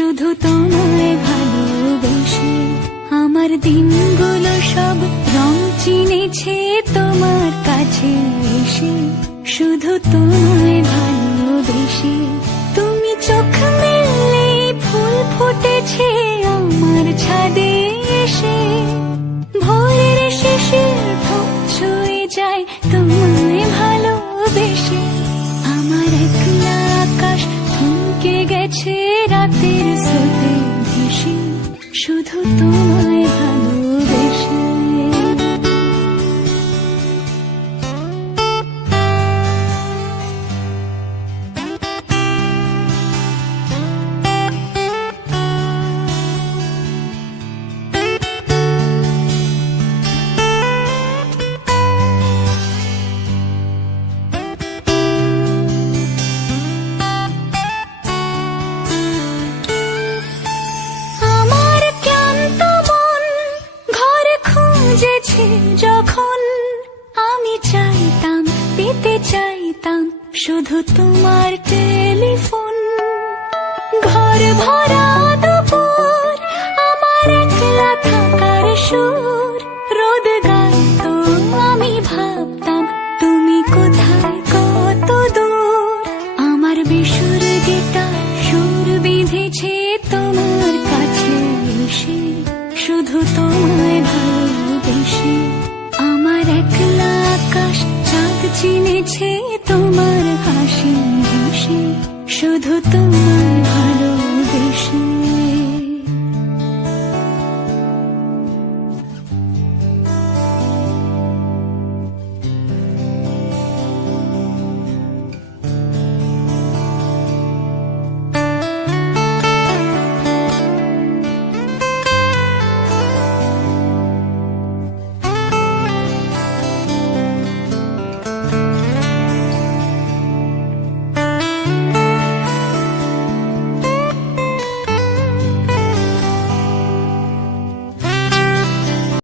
শুধু তোমায় ভালোবেসে আমার দিনগুলো সব রং চিনেছে তোমার কাছে এসে। শুধু তোমায় ভালোবেসে তুমি চোখ মেললে ফুল ফুটেছে আমার ছাদে এসে। ভোরের শিশির ঠোঁট ছুঁয়ে যায় তোমায় ভালোবেসে। আমার একলা আকাশ থমকে গেছে রাতের স্রোতে ভেসে, শুধু তোমায় ভালোবেসে। যখন আমি চাইতাম পেতে চাইতাম শুধু তোমার টেলিফোন। ঘর ভরা দুপুর আমার একলা থাকার সুর রোদ গাইতো, আমি ভাবতাম তুমি কোথায় কত দূর। আমার বেসুর গিটার সুর বিঁধেছে তোমার কাছে এসে, শুধু তোমায় ভালোবেসে। আমার একলা আকাশ চাঁদ চিনেছে তোমার হাসি হেসে, শুধু তোমায়